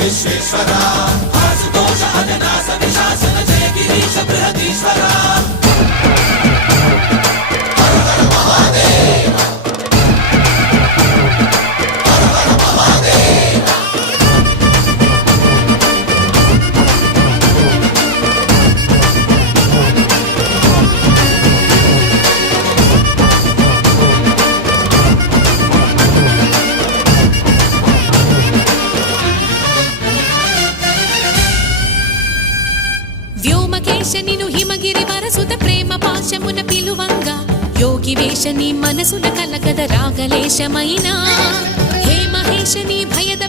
విశ్వేశ్వరా ఆశుతోష అజనాస విశాసన జయ గిరీశ బృహదీశ్వరా హర హర మహాదేవ హర హర మహాదేవ వ్యోమకేశనిను హిమగిరి వరసుత ప్రేమ పాశమున పిలువంగా యోగి వేషని మనసున కలకద రాగలేశమైనా హే మహేశని భయద